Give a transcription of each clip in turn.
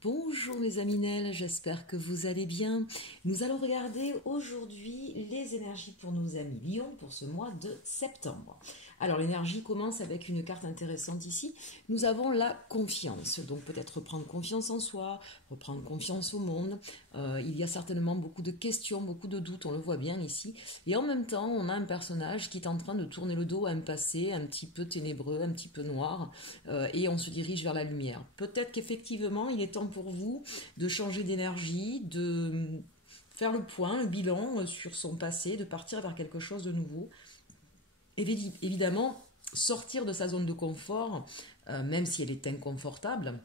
Bonjour mes amis Nel, j'espère que vous allez bien. Nous allons regarder aujourd'hui les énergies pour nos amis Lion pour ce mois de septembre. Alors l'énergie commence avec une carte intéressante ici. Nous avons la confiance, donc peut-être reprendre confiance en soi, reprendre confiance au monde. Il y a certainement beaucoup de questions, beaucoup de doutes, on le voit bien ici. Et en même temps, on a un personnage qui est en train de tourner le dos à un passé un petit peu ténébreux, un petit peu noir, et on se dirige vers la lumière. Peut-être qu'effectivement, il est temps pour vous de changer d'énergie, de faire le point, le bilan sur son passé, de partir vers quelque chose de nouveau. Évidemment, sortir de sa zone de confort, même si elle est inconfortable,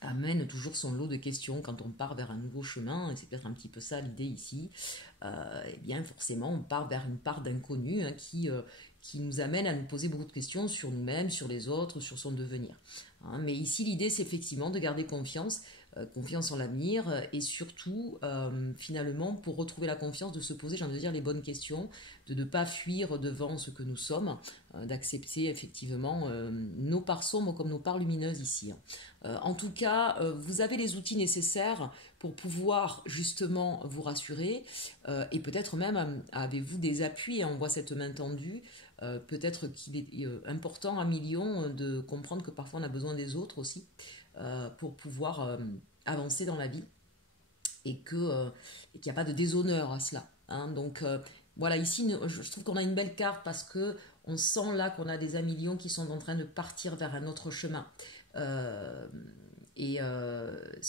amène toujours son lot de questions quand on part vers un nouveau chemin, et c'est peut-être un petit peu ça l'idée ici. Eh bien forcément on part vers une part d'inconnu qui nous amène à nous poser beaucoup de questions sur nous-mêmes, sur les autres, sur son devenir. Mais ici l'idée c'est effectivement de garder confiance, confiance en l'avenir, et surtout finalement pour retrouver la confiance de se poser, j'ai envie de dire, les bonnes questions, de ne pas fuir devant ce que nous sommes, d'accepter effectivement nos parts sombres comme nos parts lumineuses ici. En tout cas, vous avez les outils nécessaires pour pouvoir justement vous rassurer, et peut-être même avez-vous des appuis, on voit cette main tendue, peut-être qu'il est important à Million de comprendre que parfois on a besoin des autres aussi pour pouvoir avancer dans la vie, et qu'il n'y a pas de déshonneur à cela. Donc voilà, ici je trouve qu'on a une belle carte parce que on sent là qu'on a des Lion qui sont en train de partir vers un autre chemin. Ce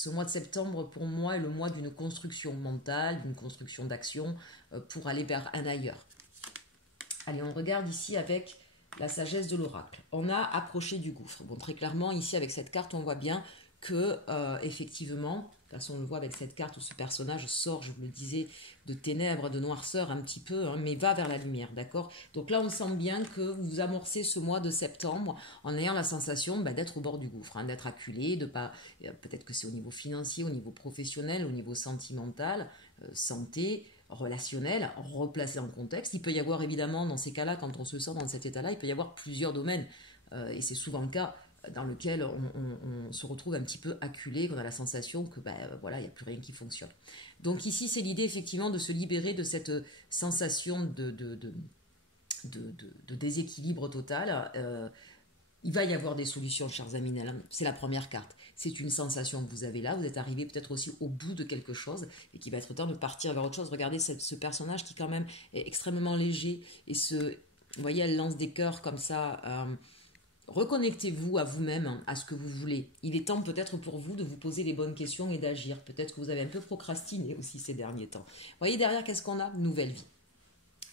mois de septembre, pour moi, est le mois d'une construction mentale, d'une construction d'action pour aller vers un ailleurs. Allez, on regarde ici avec la sagesse de l'oracle. On a approché du gouffre. Bon, très clairement, ici, avec cette carte, on voit bien que, effectivement, de toute façon, on le voit avec cette carte où ce personnage sort, je vous le disais, de ténèbres, de noirceur un petit peu, mais va vers la lumière, d'accord? Donc là, on sent bien que vous amorcez ce mois de septembre en ayant la sensation d'être au bord du gouffre, d'être acculé, de pas, peut-être que c'est au niveau financier, au niveau professionnel, au niveau sentimental, santé, relationnel, replacé en contexte. Il peut y avoir évidemment, dans ces cas-là, quand on se sent dans cet état-là, il peut y avoir plusieurs domaines, et c'est souvent le cas dans lequel on se retrouve un petit peu acculé, qu'on a la sensation que voilà, il n'y a plus rien qui fonctionne. Donc ici, c'est l'idée effectivement de se libérer de cette sensation de déséquilibre total. Il va y avoir des solutions, chers amis. C'est la première carte. C'est une sensation que vous avez là. Vous êtes arrivé peut-être aussi au bout de quelque chose et qu'il va être temps de partir vers autre chose. Regardez ce personnage qui quand même est extrêmement léger et vous voyez, elle lance des cœurs comme ça. Reconnectez-vous à vous-même, à ce que vous voulez. Il est temps peut-être pour vous de vous poser les bonnes questions et d'agir. Peut-être que vous avez un peu procrastiné aussi ces derniers temps. Vous voyez derrière, qu'est-ce qu'on a? Nouvelle vie.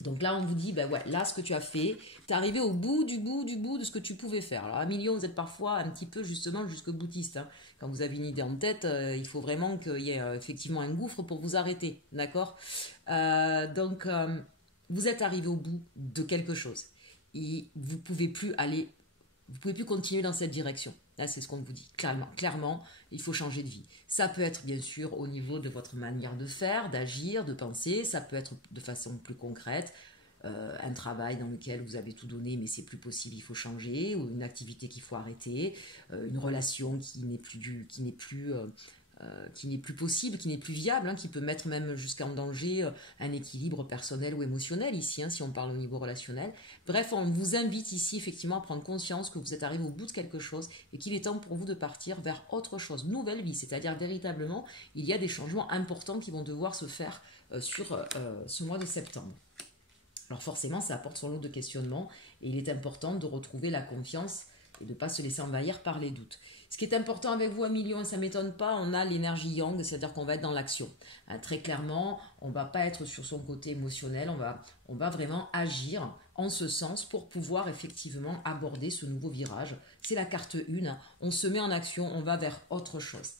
Donc là, on vous dit, ouais, là, ce que tu as fait, tu es arrivé au bout du bout de ce que tu pouvais faire. Alors à Million, vous êtes parfois un petit peu justement jusqu'au boutiste. Quand vous avez une idée en tête, il faut vraiment qu'il y ait effectivement un gouffre pour vous arrêter, d'accord? Donc, vous êtes arrivé au bout de quelque chose. Et vous pouvez plus continuer dans cette direction. Là, c'est ce qu'on vous dit. Clairement, il faut changer de vie. Ça peut être, bien sûr, au niveau de votre manière de faire, d'agir, de penser. Ça peut être de façon plus concrète. Un travail dans lequel vous avez tout donné, mais c'est plus possible, il faut changer. Ou une activité qu'il faut arrêter. Une relation qui n'est plus possible, qui n'est plus viable, qui peut mettre même jusqu'en danger un équilibre personnel ou émotionnel ici, si on parle au niveau relationnel. Bref, on vous invite ici effectivement à prendre conscience que vous êtes arrivé au bout de quelque chose et qu'il est temps pour vous de partir vers autre chose, nouvelle vie, c'est-à-dire véritablement, il y a des changements importants qui vont devoir se faire sur ce mois de septembre. Alors forcément, ça apporte son lot de questionnements et il est important de retrouver la confiance et de ne pas se laisser envahir par les doutes. Ce qui est important avec vous à Million, et ça ne m'étonne pas, on a l'énergie yang, c'est-à-dire qu'on va être dans l'action. Très clairement, on ne va pas être sur son côté émotionnel, on va vraiment agir en ce sens pour pouvoir effectivement aborder ce nouveau virage. C'est la carte 1, on se met en action, on va vers autre chose.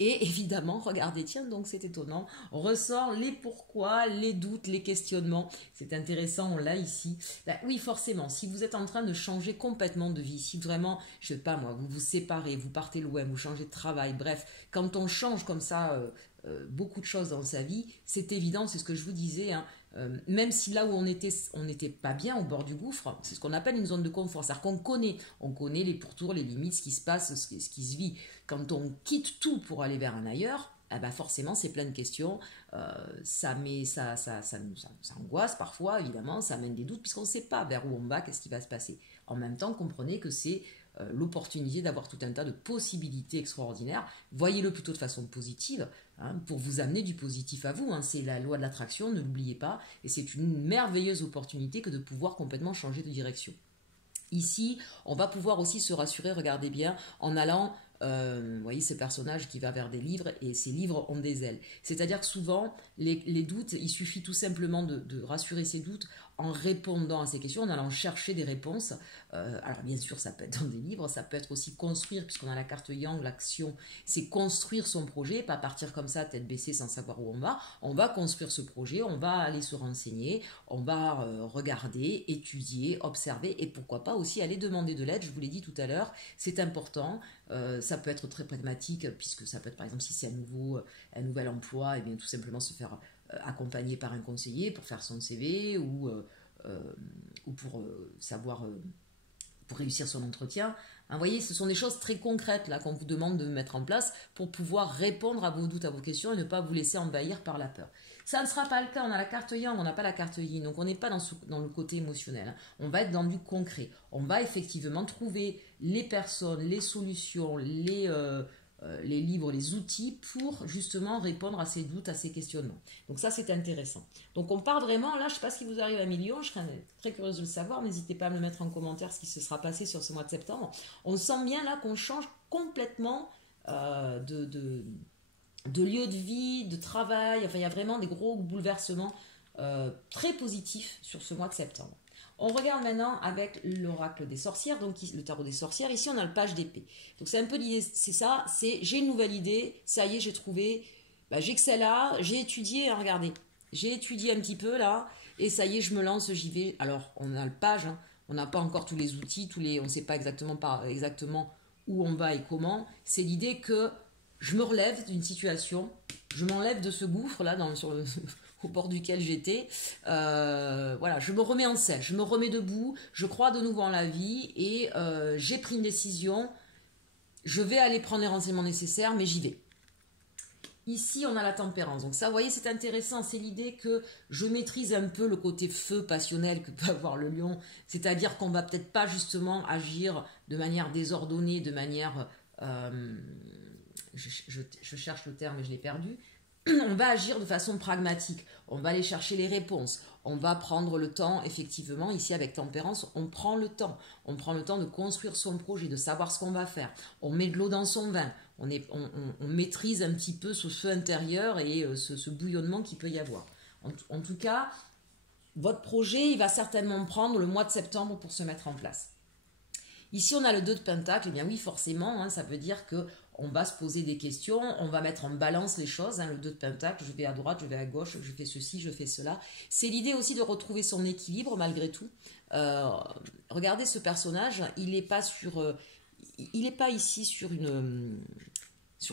Et évidemment, regardez, tiens, donc c'est étonnant, on ressort les pourquoi, les doutes, les questionnements. C'est intéressant, on l'a ici. Oui, forcément, si vous êtes en train de changer complètement de vie, si vraiment, je ne sais pas moi, vous vous séparez, vous partez loin, vous changez de travail, bref, quand on change comme ça beaucoup de choses dans sa vie, c'est évident, c'est ce que je vous disais, hein, même si là où on n'était pas bien au bord du gouffre, c'est ce qu'on appelle une zone de confort, c'est-à-dire on connaît les pourtours, les limites, ce qui se passe, ce qui se vit. Quand on quitte tout pour aller vers un ailleurs, eh ben forcément c'est plein de questions, ça angoisse parfois, évidemment, ça amène des doutes, puisqu'on ne sait pas vers où on va, qu'est-ce qui va se passer. En même temps, comprenez que c'est l'opportunité d'avoir tout un tas de possibilités extraordinaires. Voyez-le plutôt de façon positive, hein, pour vous amener du positif à vous. Hein. C'est la loi de l'attraction, ne l'oubliez pas. Et c'est une merveilleuse opportunité que de pouvoir complètement changer de direction. Ici, on va pouvoir aussi se rassurer, regardez bien, en allant, vous voyez ce personnage qui va vers des livres, et ces livres ont des ailes. C'est-à-dire que souvent, les doutes, il suffit tout simplement de rassurer ces doutes en répondant à ces questions, en allant chercher des réponses. Alors bien sûr, ça peut être dans des livres, ça peut être aussi construire, puisqu'on a la carte Yang, l'action, c'est construire son projet, pas partir comme ça, tête baissée, sans savoir où on va. On va construire ce projet, on va aller se renseigner, on va regarder, étudier, observer, et pourquoi pas aussi aller demander de l'aide. Je vous l'ai dit tout à l'heure, c'est important. Ça peut être très pragmatique, puisque ça peut être par exemple si c'est un nouvel emploi, et bien tout simplement se faire accompagné par un conseiller pour faire son CV ou pour savoir pour réussir son entretien. Hein, vous voyez, ce sont des choses très concrètes là qu'on vous demande de mettre en place pour pouvoir répondre à vos doutes, à vos questions et ne pas vous laisser envahir par la peur. Ça ne sera pas le cas, on a la carte Yang, on n'a pas la carte Yin, donc on n'est pas dans le côté émotionnel. Hein. On va être dans du concret. On va effectivement trouver les personnes, les solutions, les livres, les outils pour justement répondre à ces doutes, à ces questionnements. Donc ça, c'est intéressant. Donc on part vraiment, là, je ne sais pas ce qui vous arrive à millions, je serais très curieuse de le savoir, n'hésitez pas à me le mettre en commentaire ce qui se sera passé sur ce mois de septembre. On sent bien là qu'on change complètement de lieu de vie, de travail, enfin il y a vraiment des gros bouleversements très positifs sur ce mois de septembre. On regarde maintenant avec l'oracle des sorcières, donc le tarot des sorcières. Ici, on a le page d'épée. Donc, c'est un peu l'idée, c'est ça, c'est j'ai une nouvelle idée, ça y est, j'ai trouvé, j'ai que celle-là, j'ai étudié, hein, regardez, j'ai étudié un petit peu là, et ça y est, je me lance, j'y vais. Alors, on a le page, hein, on n'a pas encore tous les outils, on ne sait pas exactement où on va et comment. C'est l'idée que je me relève d'une situation, je m'enlève de ce gouffre là, au bord duquel j'étais, voilà, je me remets en selle, je me remets debout, je crois de nouveau en la vie et j'ai pris une décision, je vais aller prendre les renseignements nécessaires, mais j'y vais. Ici, on a la tempérance, donc ça, vous voyez, c'est intéressant, c'est l'idée que je maîtrise un peu le côté feu passionnel que peut avoir le lion, c'est-à-dire qu'on va peut-être pas justement agir de manière désordonnée, de manière... je cherche le terme et je l'ai perdu. On va agir de façon pragmatique, on va aller chercher les réponses, on va prendre le temps, effectivement, ici avec tempérance, on prend le temps de construire son projet, de savoir ce qu'on va faire, on met de l'eau dans son vin, on maîtrise un petit peu ce feu intérieur et ce bouillonnement qu'il peut y avoir. En tout cas, votre projet, il va certainement prendre le mois de septembre pour se mettre en place. Ici, on a le 2 de Pentacle, et bien oui, forcément, hein, ça veut dire que on va se poser des questions, on va mettre en balance les choses, hein, le 2 de Pentacle, je vais à droite, je vais à gauche, je fais ceci, je fais cela. C'est l'idée aussi de retrouver son équilibre malgré tout. Regardez ce personnage, il n'est pas ici sur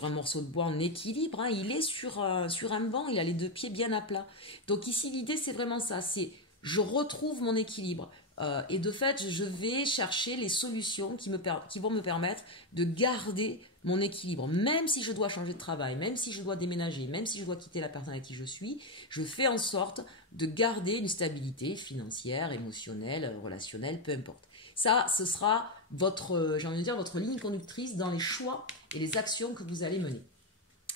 un morceau de bois en équilibre, hein, il est sur un banc, il a les 2 pieds bien à plat. Donc ici, l'idée, c'est vraiment ça, c'est je retrouve mon équilibre. Et de fait, je vais chercher les solutions qui vont me permettre de garder mon équilibre. Même si je dois changer de travail, même si je dois déménager, même si je dois quitter la personne avec qui je suis, je fais en sorte de garder une stabilité financière, émotionnelle, relationnelle, peu importe. Ça, ce sera votre ligne conductrice dans les choix et les actions que vous allez mener.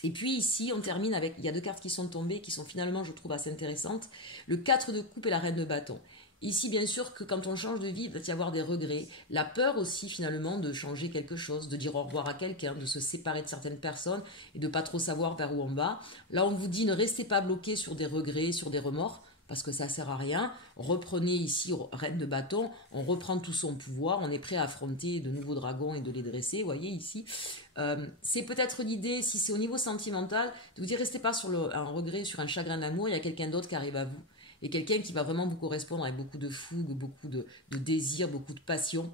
Et puis ici, on termine avec, il y a 2 cartes qui sont tombées, qui sont finalement, je trouve, assez intéressantes. Le 4 de coupe et la reine de bâton. Ici, bien sûr, que quand on change de vie, il va y avoir des regrets. La peur aussi, finalement, de changer quelque chose, de dire au revoir à quelqu'un, de se séparer de certaines personnes et de pas trop savoir vers où on va. Là, on vous dit, ne restez pas bloqué sur des regrets, sur des remords, parce que ça ne sert à rien. Reprenez ici, reine de bâton, on reprend tout son pouvoir, on est prêt à affronter de nouveaux dragons et de les dresser, vous voyez ici. C'est peut-être l'idée, si c'est au niveau sentimental, de vous dire, restez pas sur un regret, sur un chagrin d'amour, il y a quelqu'un d'autre qui arrive à vous. Et quelqu'un qui va vraiment vous correspondre avec beaucoup de fougue, beaucoup de désir, beaucoup de passion.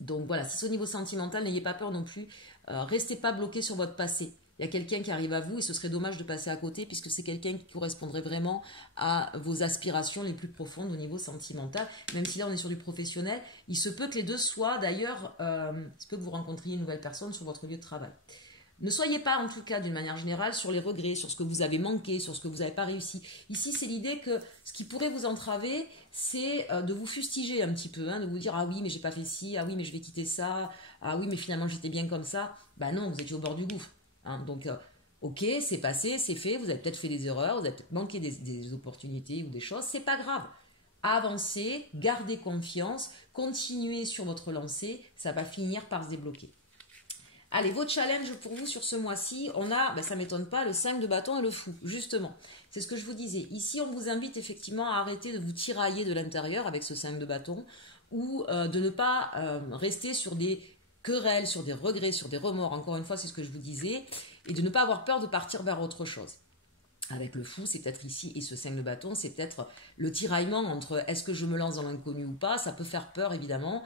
Donc voilà, si c'est au niveau sentimental, n'ayez pas peur non plus. Restez pas bloqué sur votre passé. Il y a quelqu'un qui arrive à vous et ce serait dommage de passer à côté puisque c'est quelqu'un qui correspondrait vraiment à vos aspirations les plus profondes au niveau sentimental. Même si là on est sur du professionnel, il se peut que les deux soient d'ailleurs, il se peut que vous rencontriez une nouvelle personne sur votre lieu de travail. Ne soyez pas en tout cas d'une manière générale sur les regrets, sur ce que vous avez manqué, sur ce que vous n'avez pas réussi. Ici c'est l'idée que ce qui pourrait vous entraver, c'est de vous fustiger un petit peu, hein, de vous dire ah oui mais j'ai pas fait ci, ah oui mais je vais quitter ça, ah oui mais finalement j'étais bien comme ça. Bah non, vous étiez au bord du gouffre. Hein, donc, ok, c'est passé, c'est fait, vous avez peut-être fait des erreurs, vous avez peut-être manqué des opportunités ou des choses, c'est pas grave. Avancez, gardez confiance, continuez sur votre lancée, ça va finir par se débloquer. Allez, vos challenges pour vous sur ce mois-ci, on a, ben, ça ne m'étonne pas, le 5 de bâton et le fou, justement. C'est ce que je vous disais. Ici, on vous invite effectivement à arrêter de vous tirailler de l'intérieur avec ce 5 de bâton ou de ne pas rester sur des querelles, sur des regrets, sur des remords, encore une fois, c'est ce que je vous disais, et de ne pas avoir peur de partir vers autre chose. Avec le fou, c'est peut-être ici, et ce 5 de bâton, c'est peut-être le tiraillement entre est-ce que je me lance dans l'inconnu ou pas, ça peut faire peur évidemment.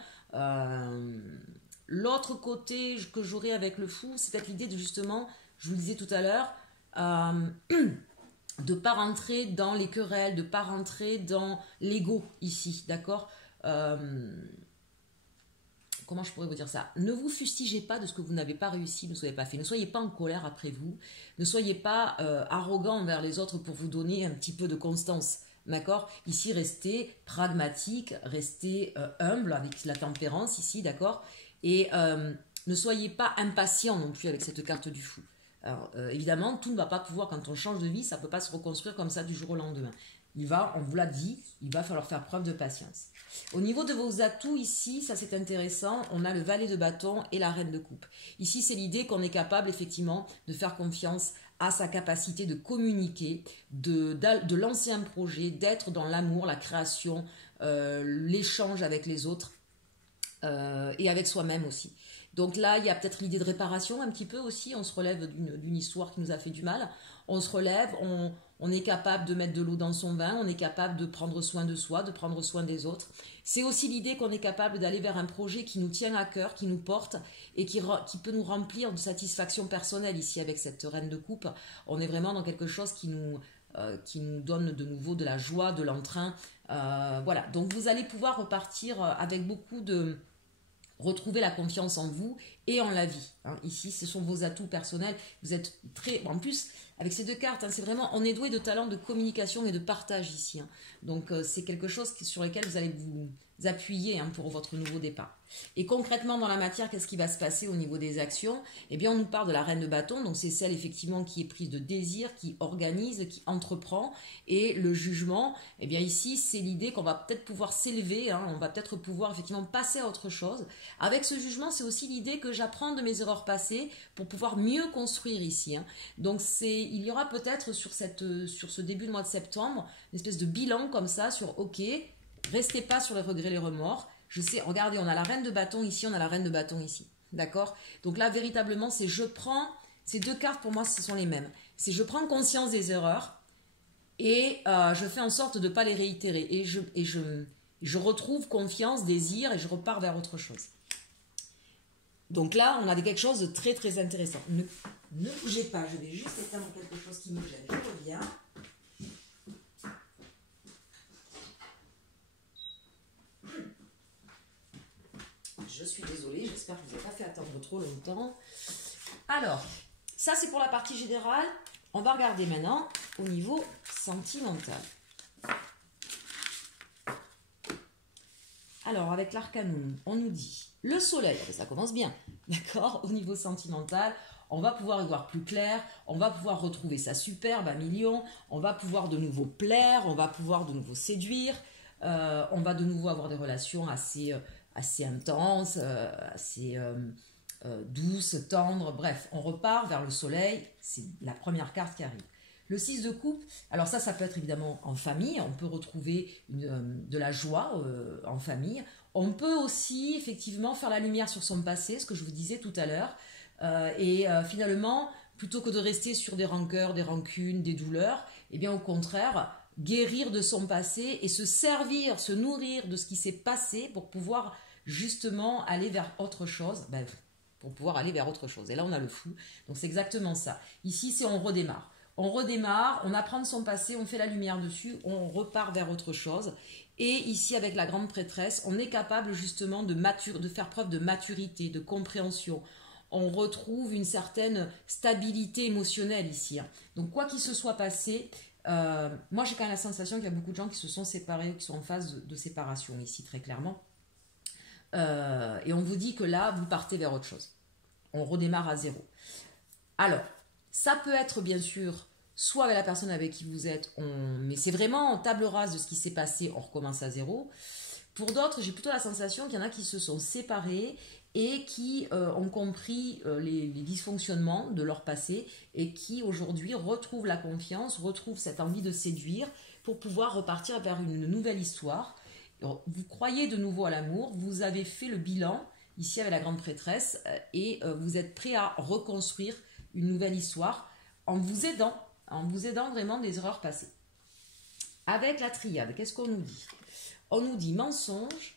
L'autre côté que j'aurais avec le fou, c'est peut-être l'idée de justement, je vous le disais tout à l'heure, de ne pas rentrer dans les querelles, de ne pas rentrer dans l'ego ici, d'accord. Comment je pourrais vous dire ça? Ne vous fustigez pas de ce que vous n'avez pas réussi, ne soyez pas fait. Ne soyez pas en colère après vous. Ne soyez pas arrogant envers les autres pour vous donner un petit peu de constance. D'accord? Ici, restez pragmatique, restez humble avec la tempérance ici, d'accord? Et ne soyez pas impatient non plus avec cette carte du fou. Alors, évidemment, tout ne va pas pouvoir, quand on change de vie, ça ne peut pas se reconstruire comme ça du jour au lendemain. On vous l'a dit, il va falloir faire preuve de patience. Au niveau de vos atouts ici, ça c'est intéressant, on a le valet de bâton et la reine de coupe. Ici c'est l'idée qu'on est capable effectivement de faire confiance à sa capacité de communiquer, de lancer un projet, d'être dans l'amour, la création, l'échange avec les autres et avec soi-même aussi. Donc là, il y a peut-être l'idée de réparation un petit peu aussi, on se relève d'une histoire qui nous a fait du mal, on se relève, on est capable de mettre de l'eau dans son vin, on est capable de prendre soin de soi, de prendre soin des autres. C'est aussi l'idée qu'on est capable d'aller vers un projet qui nous tient à cœur, qui nous porte et qui peut nous remplir de satisfaction personnelle ici avec cette reine de coupe. On est vraiment dans quelque chose qui nous donne de nouveau de la joie, de l'entrain. Voilà, donc vous allez pouvoir repartir avec beaucoup de... retrouver la confiance en vous et en la vie. Hein. Ici, ce sont vos atouts personnels. Vous êtes très... En plus, avec ces deux cartes, hein, c'est vraiment... On est doué de talent de communication et de partage ici. Hein. Donc, c'est quelque chose sur lequel vous allez vous appuyer hein, pour votre nouveau départ. Et concrètement, dans la matière, qu'est-ce qui va se passer au niveau des actions? Eh bien, on nous parle de la reine de bâton. Donc, c'est celle, effectivement, qui est prise de désir, qui organise, qui entreprend. Et le jugement, eh bien, ici, c'est l'idée qu'on va peut-être pouvoir s'élever. Hein, on va peut-être pouvoir, effectivement, passer à autre chose. Avec ce jugement, c'est aussi l'idée que j'apprends de mes erreurs passées pour pouvoir mieux construire ici. Hein. Donc, il y aura peut-être sur ce début de mois de septembre, une espèce de bilan comme ça sur, ok, restez pas sur les regrets, les remords. Je sais, regardez, on a la reine de bâton ici, on a la reine de bâton ici. D'accord? Donc là, véritablement, c'est je prends, ces deux cartes pour moi, ce sont les mêmes. C'est je prends conscience des erreurs et je fais en sorte de ne pas les réitérer. Et je retrouve confiance, désir et je repars vers autre chose. Donc là, on a quelque chose de très très intéressant. Ne bougez pas, je vais juste éteindre quelque chose qui me gêne. Je reviens. Je suis désolée, j'espère que je ne vous ai pas fait attendre trop longtemps. Alors, ça c'est pour la partie générale. On va regarder maintenant au niveau sentimental. Alors, avec l'arcanum, on nous dit le soleil, ça commence bien, d'accord? Au niveau sentimental, on va pouvoir y voir plus clair, on va pouvoir retrouver sa superbe à millions, on va pouvoir de nouveau plaire, on va pouvoir de nouveau séduire, on va de nouveau avoir des relations assez intenses, assez douces, tendres, bref, on repart vers le soleil, c'est la première carte qui arrive. Le 6 de coupe, alors ça peut être évidemment en famille, on peut retrouver de la joie en famille. On peut aussi effectivement faire la lumière sur son passé, ce que je vous disais tout à l'heure. Finalement, plutôt que de rester sur des rancœurs, des rancunes, des douleurs, eh bien au contraire, guérir de son passé et se servir, se nourrir de ce qui s'est passé pour pouvoir justement aller vers autre chose. pour pouvoir aller vers autre chose. Et là, on a le fou. Donc, c'est exactement ça. Ici, c'est on redémarre. On redémarre, on apprend de son passé, on fait la lumière dessus, on repart vers autre chose. Et ici, avec la grande prêtresse, on est capable justement de faire preuve de maturité, de compréhension. On retrouve une certaine stabilité émotionnelle ici. Donc, quoi qu'il se soit passé, moi, j'ai quand même la sensation qu'il y a beaucoup de gens qui se sont séparés, qui sont en phase de séparation ici, très clairement. Et on vous dit que là, vous partez vers autre chose. On redémarre à zéro. Alors, ça peut être bien sûr soit avec la personne avec qui vous êtes, mais c'est vraiment en table rase de ce qui s'est passé, on recommence à zéro. Pour d'autres, j'ai plutôt la sensation qu'il y en a qui se sont séparés et qui ont compris les dysfonctionnements de leur passé et qui aujourd'hui retrouvent la confiance, retrouvent cette envie de séduire pour pouvoir repartir vers une nouvelle histoire. Alors, vous croyez de nouveau à l'amour, vous avez fait le bilan ici avec la grande prêtresse et vous êtes prêt à reconstruire une nouvelle histoire en vous aidant vraiment des erreurs passées. Avec la triade, qu'est-ce qu'on nous dit? On nous dit mensonge,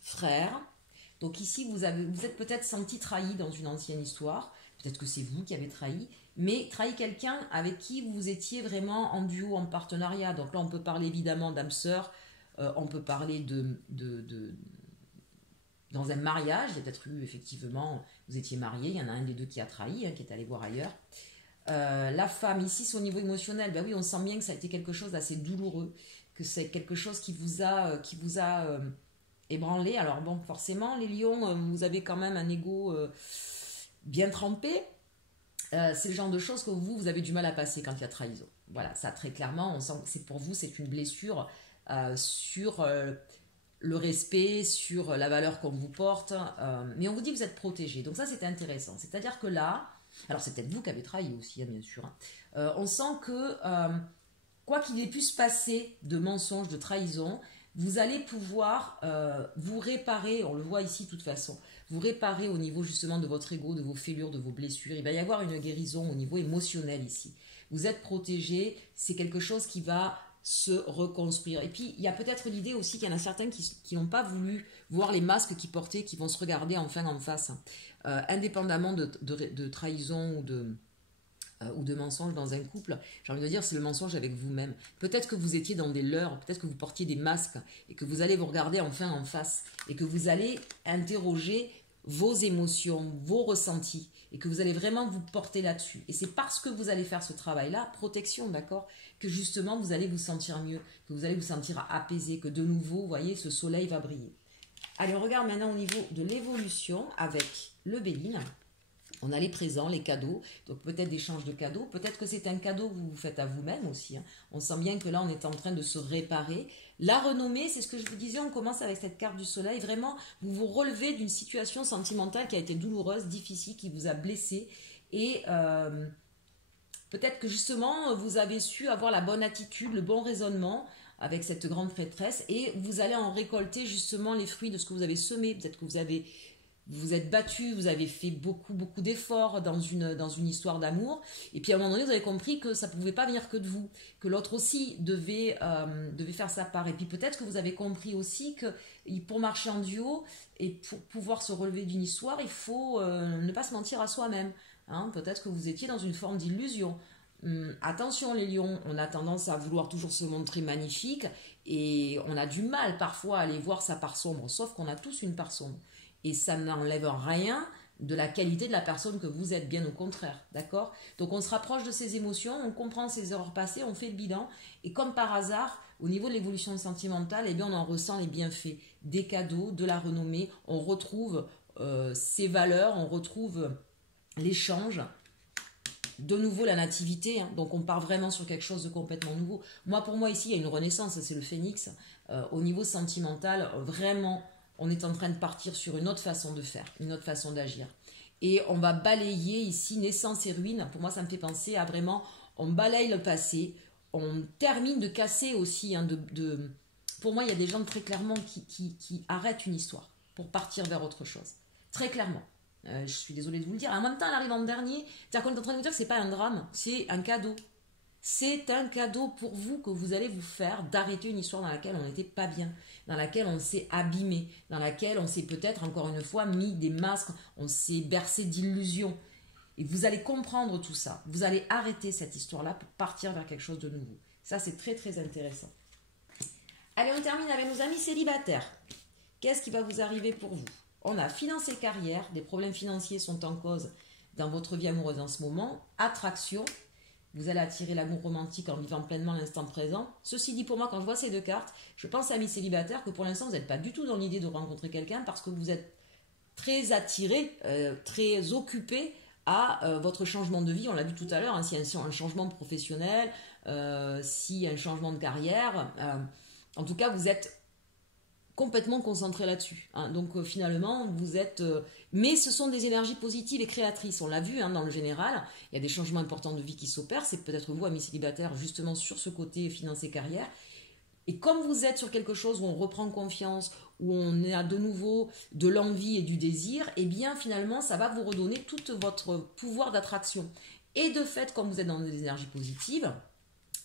frère. Donc ici, vous êtes peut-être senti trahi dans une ancienne histoire. Peut-être que c'est vous qui avez trahi. Mais trahi quelqu'un avec qui vous étiez vraiment en duo, en partenariat. Donc là, on peut parler évidemment d'âme sœur. On peut parler dans un mariage. Il y a peut-être eu, effectivement, vous étiez mariés. Il y en a un des deux qui a trahi, qui est allé voir ailleurs. La femme, ici, c'est au niveau émotionnel. Ben oui, on sent bien que ça a été quelque chose d'assez douloureux. Que c'est quelque chose qui vous a ébranlé. Alors bon, forcément, les lions, vous avez quand même un ego bien trempé. C'est le genre de choses que vous avez du mal à passer quand il y a trahison. Voilà, ça très clairement, on sent que c'est pour vous, c'est une blessure sur le respect, sur la valeur qu'on vous porte. Mais on vous dit que vous êtes protégé. Donc ça, c'est intéressant. C'est-à-dire que là, alors c'est peut-être vous qui avez trahi aussi, bien sûr. On sent que quoi qu'il ait pu se passer de mensonges, de trahison, vous allez pouvoir vous réparer, on le voit ici de toute façon, vous réparer au niveau justement de votre ego, de vos fêlures, de vos blessures. Il va y avoir une guérison au niveau émotionnel ici. Vous êtes protégé, c'est quelque chose qui va se reconstruire. Et puis, il y a peut-être l'idée aussi qu'il y en a certains qui n'ont pas voulu voir les masques qu'ils portaient, qui vont se regarder enfin en face. Indépendamment de trahison ou de mensonge dans un couple, j'ai envie de dire, c'est le mensonge avec vous-même. Peut-être que vous étiez dans des leurres, peut-être que vous portiez des masques et que vous allez vous regarder enfin en face et que vous allez interroger vos émotions, vos ressentis et que vous allez vraiment vous porter là-dessus. Et c'est parce que vous allez faire ce travail-là, protection, d'accord, que justement vous allez vous sentir mieux, que vous allez vous sentir apaisé, que de nouveau, vous voyez, ce soleil va briller. Allez, on regarde maintenant au niveau de l'évolution avec le Béline. On a les présents, les cadeaux, donc peut-être d'échange de cadeaux, peut-être que c'est un cadeau que vous vous faites à vous-même aussi. On sent bien que là, on est en train de se réparer. La renommée, c'est ce que je vous disais, on commence avec cette carte du soleil. Vraiment, vous vous relevez d'une situation sentimentale qui a été douloureuse, difficile, qui vous a blessé. Et peut-être que justement, vous avez su avoir la bonne attitude, le bon raisonnement avec cette grande prêtresse. Et vous allez en récolter justement les fruits de ce que vous avez semé. Peut-être que vous êtes battu, vous avez fait beaucoup d'efforts dans une histoire d'amour. Et puis à un moment donné, vous avez compris que ça ne pouvait pas venir que de vous, que l'autre aussi devait faire sa part. Et puis peut-être que vous avez compris aussi que pour marcher en duo et pour pouvoir se relever d'une histoire, il faut ne pas se mentir à soi-même. Peut-être que vous étiez dans une forme d'illusion. Attention les lions, on a tendance à vouloir toujours se montrer magnifique et on a du mal parfois à aller voir sa part sombre, sauf qu'on a tous une part sombre. Et ça n'enlève rien de la qualité de la personne que vous êtes, bien au contraire, d'accord? Donc on se rapproche de ses émotions, on comprend ses erreurs passées, on fait le bilan, et comme par hasard, au niveau de l'évolution sentimentale, eh bien on en ressent les bienfaits, des cadeaux, de la renommée, on retrouve ses valeurs, on retrouve l'échange, de nouveau la nativité, donc on part vraiment sur quelque chose de complètement nouveau. Pour moi ici, il y a une renaissance, c'est le phénix, au niveau sentimental, vraiment... On est en train de partir sur une autre façon de faire, une autre façon d'agir. Et on va balayer ici naissance et ruine. Pour moi, ça me fait penser à vraiment, on balaye le passé, on termine de casser aussi. Pour moi, il y a des gens très clairement qui arrêtent une histoire pour partir vers autre chose. Très clairement. Je suis désolée de vous le dire. En même temps, elle arrive en dernier. C'est-à-dire qu'on est en train de vous dire que ce n'est pas un drame, c'est un cadeau. C'est un cadeau pour vous que vous allez vous faire d'arrêter une histoire dans laquelle on n'était pas bien, dans laquelle on s'est abîmé, dans laquelle on s'est peut-être encore une fois mis des masques, on s'est bercé d'illusions. Et vous allez comprendre tout ça. Vous allez arrêter cette histoire-là pour partir vers quelque chose de nouveau. Ça, c'est très très intéressant. Allez, on termine avec nos amis célibataires. Qu'est-ce qui va vous arriver pour vous? On a finance et carrière. Des problèmes financiers sont en cause dans votre vie amoureuse en ce moment. Attraction. Vous allez attirer l'amour romantique en vivant pleinement l'instant présent. Ceci dit, pour moi, quand je vois ces deux cartes, je pense à amis célibataires que pour l'instant, vous n'êtes pas du tout dans l'idée de rencontrer quelqu'un parce que vous êtes très attiré, très occupé à votre changement de vie. On l'a vu tout à l'heure, hein, s'il y a un changement professionnel, s'il y a un changement de carrière. En tout cas, vous êtes complètement concentré là-dessus. Hein. Donc finalement, vous êtes... mais ce sont des énergies positives et créatrices. On l'a vu hein, dans le général. Il y a des changements importants de vie qui s'opèrent. C'est peut-être vous, amis célibataires, justement sur ce côté finance et carrière. Et comme vous êtes sur quelque chose où on reprend confiance, où on a de nouveau de l'envie et du désir, eh bien finalement, ça va vous redonner tout votre pouvoir d'attraction. Et de fait, comme vous êtes dans des énergies positives,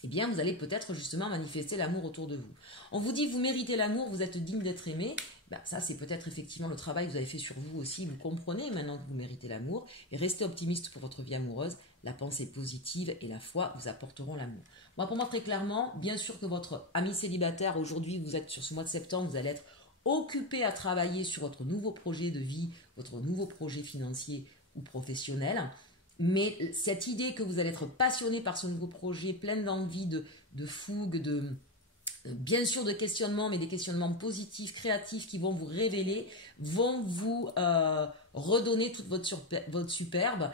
eh bien vous allez peut-être justement manifester l'amour autour de vous. On vous dit, vous méritez l'amour, vous êtes digne d'être aimé. Ben, ça, c'est peut-être effectivement le travail que vous avez fait sur vous aussi. Vous comprenez maintenant que vous méritez l'amour. Et restez optimiste pour votre vie amoureuse. La pensée positive et la foi vous apporteront l'amour. Moi, pour moi, très clairement, bien sûr que votre ami célibataire, aujourd'hui, vous êtes sur ce mois de septembre, vous allez être occupé à travailler sur votre nouveau projet de vie, votre nouveau projet financier ou professionnel. Mais cette idée que vous allez être passionné par ce nouveau projet, plein d'envie, de fougue, bien sûr de questionnements, mais des questionnements positifs, créatifs qui vont vous révéler, vont vous redonner toute votre superbe.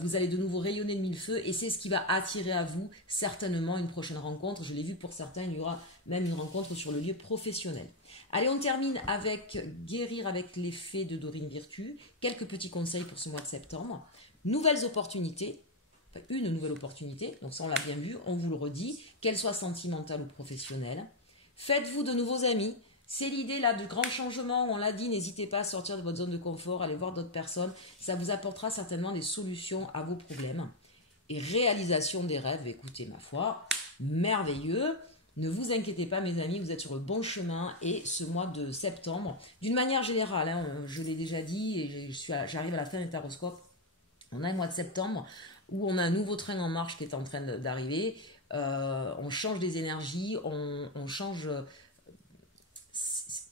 Vous allez de nouveau rayonner de mille feux et c'est ce qui va attirer à vous certainement une prochaine rencontre. Je l'ai vu pour certains, il y aura même une rencontre sur le lieu professionnel. Allez, on termine avec guérir avec les fées de Dorine Virtue. Quelques petits conseils pour ce mois de septembre. Nouvelles opportunités. Une nouvelle opportunité, donc ça on l'a bien vu, on vous le redit, qu'elle soit sentimentale ou professionnelle. Faites-vous de nouveaux amis, c'est l'idée là du grand changement, on l'a dit, n'hésitez pas à sortir de votre zone de confort, allez voir d'autres personnes, ça vous apportera certainement des solutions à vos problèmes. Et réalisation des rêves, écoutez ma foi, merveilleux, ne vous inquiétez pas mes amis, vous êtes sur le bon chemin et ce mois de septembre, d'une manière générale, hein, je l'ai déjà dit et j'arrive à la fin des taroscopes, on a un mois de septembre, où on a un nouveau train en marche qui est en train d'arriver, on change des énergies, on change...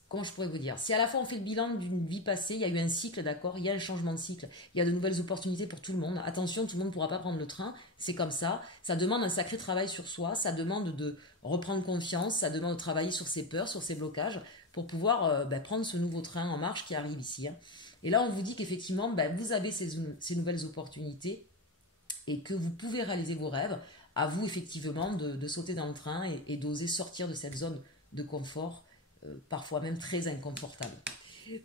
Comment je pourrais vous dire? Si à la fois on fait le bilan d'une vie passée, il y a eu un cycle, d'accord? Il y a un changement de cycle, il y a de nouvelles opportunités pour tout le monde. Attention, tout le monde ne pourra pas prendre le train, c'est comme ça. Ça demande un sacré travail sur soi, ça demande de reprendre confiance, ça demande de travailler sur ses peurs, sur ses blocages, pour pouvoir prendre ce nouveau train en marche qui arrive ici. Hein. Et là, on vous dit qu'effectivement, vous avez ces nouvelles opportunités, et que vous pouvez réaliser vos rêves, à vous effectivement de sauter dans le train et d'oser sortir de cette zone de confort, parfois même très inconfortable.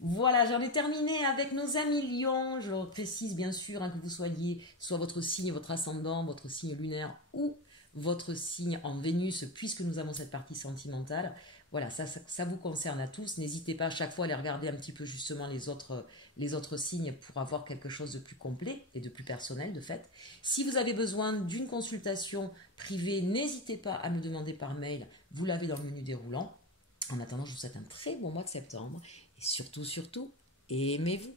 Voilà, j'en ai terminé avec nos amis Lions. Je le précise bien sûr hein, que vous soyez soit votre signe, votre ascendant, votre signe lunaire ou votre signe en Vénus, puisque nous avons cette partie sentimentale. Voilà, ça vous concerne à tous. N'hésitez pas à chaque fois à aller regarder un petit peu justement les autres signes pour avoir quelque chose de plus complet et de plus personnel de fait. Si vous avez besoin d'une consultation privée, n'hésitez pas à me demander par mail. Vous l'avez dans le menu déroulant. En attendant, je vous souhaite un très bon mois de septembre. Et surtout, aimez-vous.